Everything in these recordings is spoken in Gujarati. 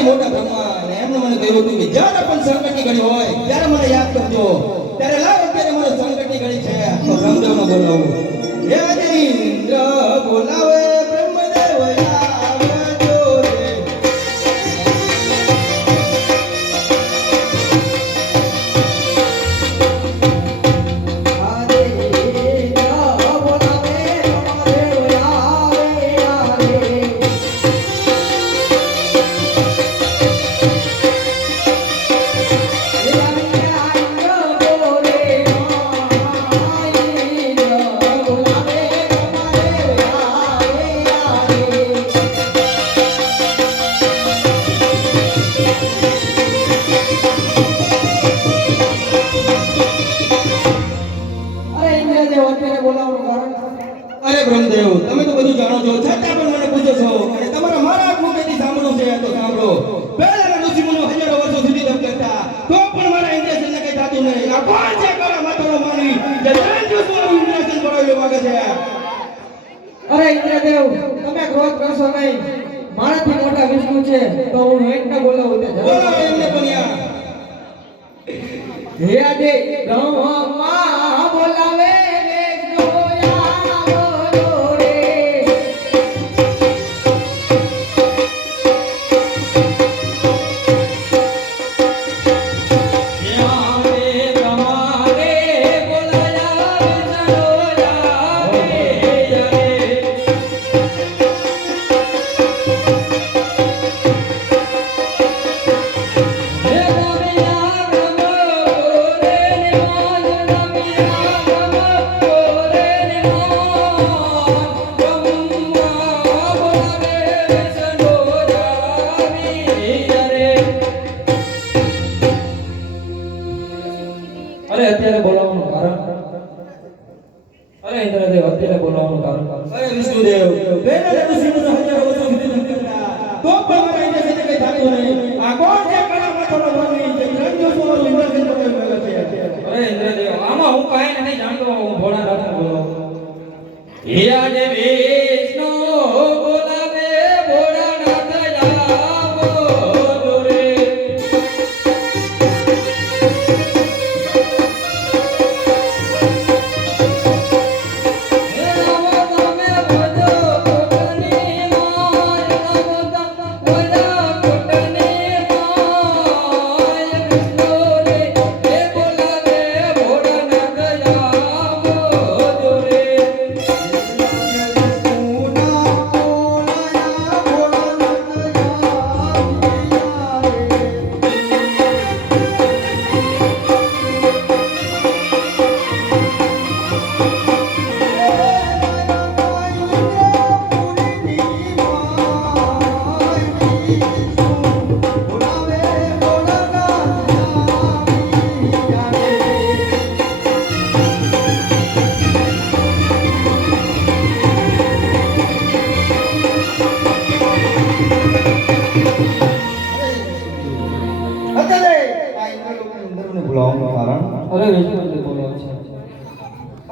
મારાથી મોટા બ્રહ્મા અને એમને મને કહ્યું હતું કે જ્યારે પણ સંકટની ઘડી હોય ત્યારે મને યાદ કરજો. ત્યારે લાવ અત્યારે મારો સંકટની ઘડી છે તો બ્રહ્મદેવનો બોલાવું. હે આજે ઇન્દ્ર બોલાવે બ્રહ્મદેવ આવજો રે. અરે બ્રહ્મદેવ, તમે તો બધું જાણો છો, છતાં પણ મને પૂછો છો અને તમારા મારા મુખેથી સાંભળવું છે તો સાંભળો. પહેલાના ઋષિમુનિઓ હજારો વર્ષો સુધી તપ કરતા તો પણ મારા ઇન્દ્રસનને કઈ થતું નહીં. આ કોણ છે કોના માથાનો માનવી જે 3 દિવસમાં ઇન્દ્રસન પડાવી માંગે છે? અરે ઇન્દ્રદેવ, તમે ક્રોધ કરશો નહીં. મારાથી મોટા વિષ્ણુ છે તો હું એકને બોલાવું તે બોલાવો એમને પણ યાર. હે આજે બ્રહ્મા બોલાવે વિષ્ણુ આવો રે. અત્યારે બોલાવવાનું કારણ અરે વિષ્ણુદેવ, પહેલાના ઋષિમુનિઓ હજારો વર્ષો સુધી તપ કરતા તો પણ મારા ઇન્દ્રસનને કઈ થતું નહીં. આ કોણ છે કોના માથાનો માનવી જે 3 દિવસમાં ઇન્દ્રસન પડાવી માંગે છે? અરે ઇન્દ્રદેવ, આમાં હું કાંઈ નહીં જાણતો. હું ભોળાનાથને બોલાવું. હે આજે વિષ્ણુ બોલાવે ભોળાનાથ આવો રે.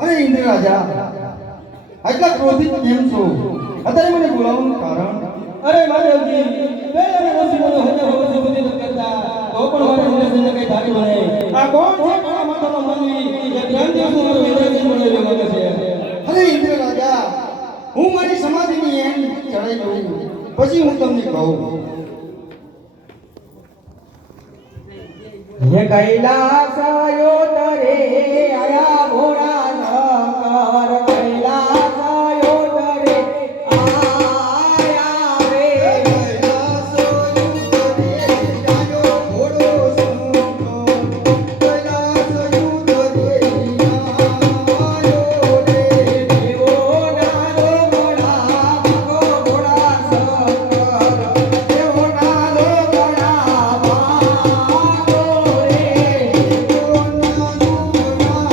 અરે ઇન્દ્ર રાજા, આટલા ક્રોધિત કેમ છો? અત્યારે મને બોલાવવાનું કારણ? અરે મહાદેવજી, પહેલાના ઋષિમુનિઓ હજારો વર્ષો સુધી તપ કરતા તો પણ મારા ઇન્દ્રસનને કઈ થતું નહીં. આ કોણ છે કોના માથાનો માનવી જે 3 દિવસમાં ઇન્દ્રસન પડાવી માંગે છે? અરે ઇન્દ્ર રાજા, હું મારી સમાધિની એમ ચડાઈ લઉં પછી હું તમને કહું. હે કૈલાસ યોતરે આયા ભોળા નગર. કૈલાસ યોતરે આયા રે. કૈલાસ યુતરે આયો ભોળો સુંદો. કૈલાસ યુતરે આયો રે. દેવો નાનો ભોળા ભગો ભોળા શંકર. દેવો નાનો ભોળા ભાગો રે. દેવો નાનો ભોળા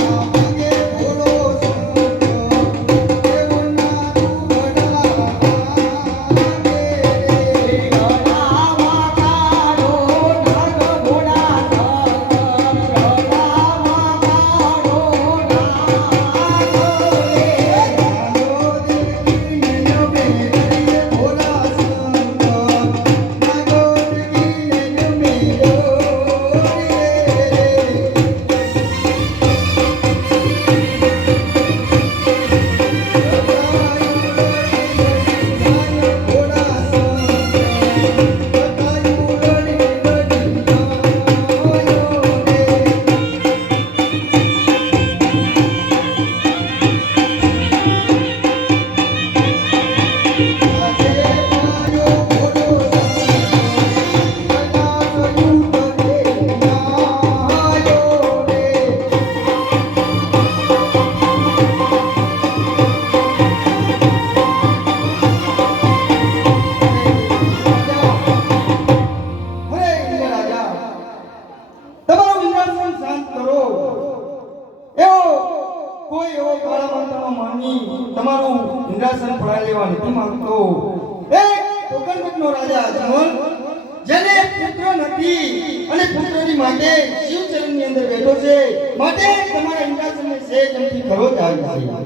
નથી અને પુત્રની માટે શિવચરણની અંદર બેઠો છે માટે તમારા ઇન્દ્રાસનને સેજ એમથી ખરો જ આવી છે.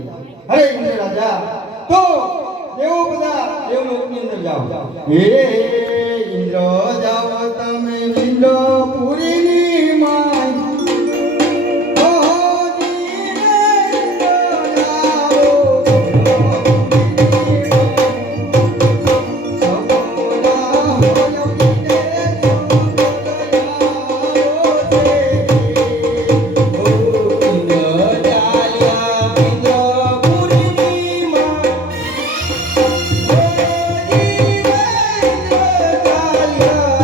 અરે ઇન્દ્ર રાજા તો દેવો બધા દેવલોકની અંદર જાઓ. હે ઇન્દ્ર જાઓ તમે ઇન્દ્રપુરીની માય. ઓહો દીને ઇન્દ્ર જાઓ Yeah.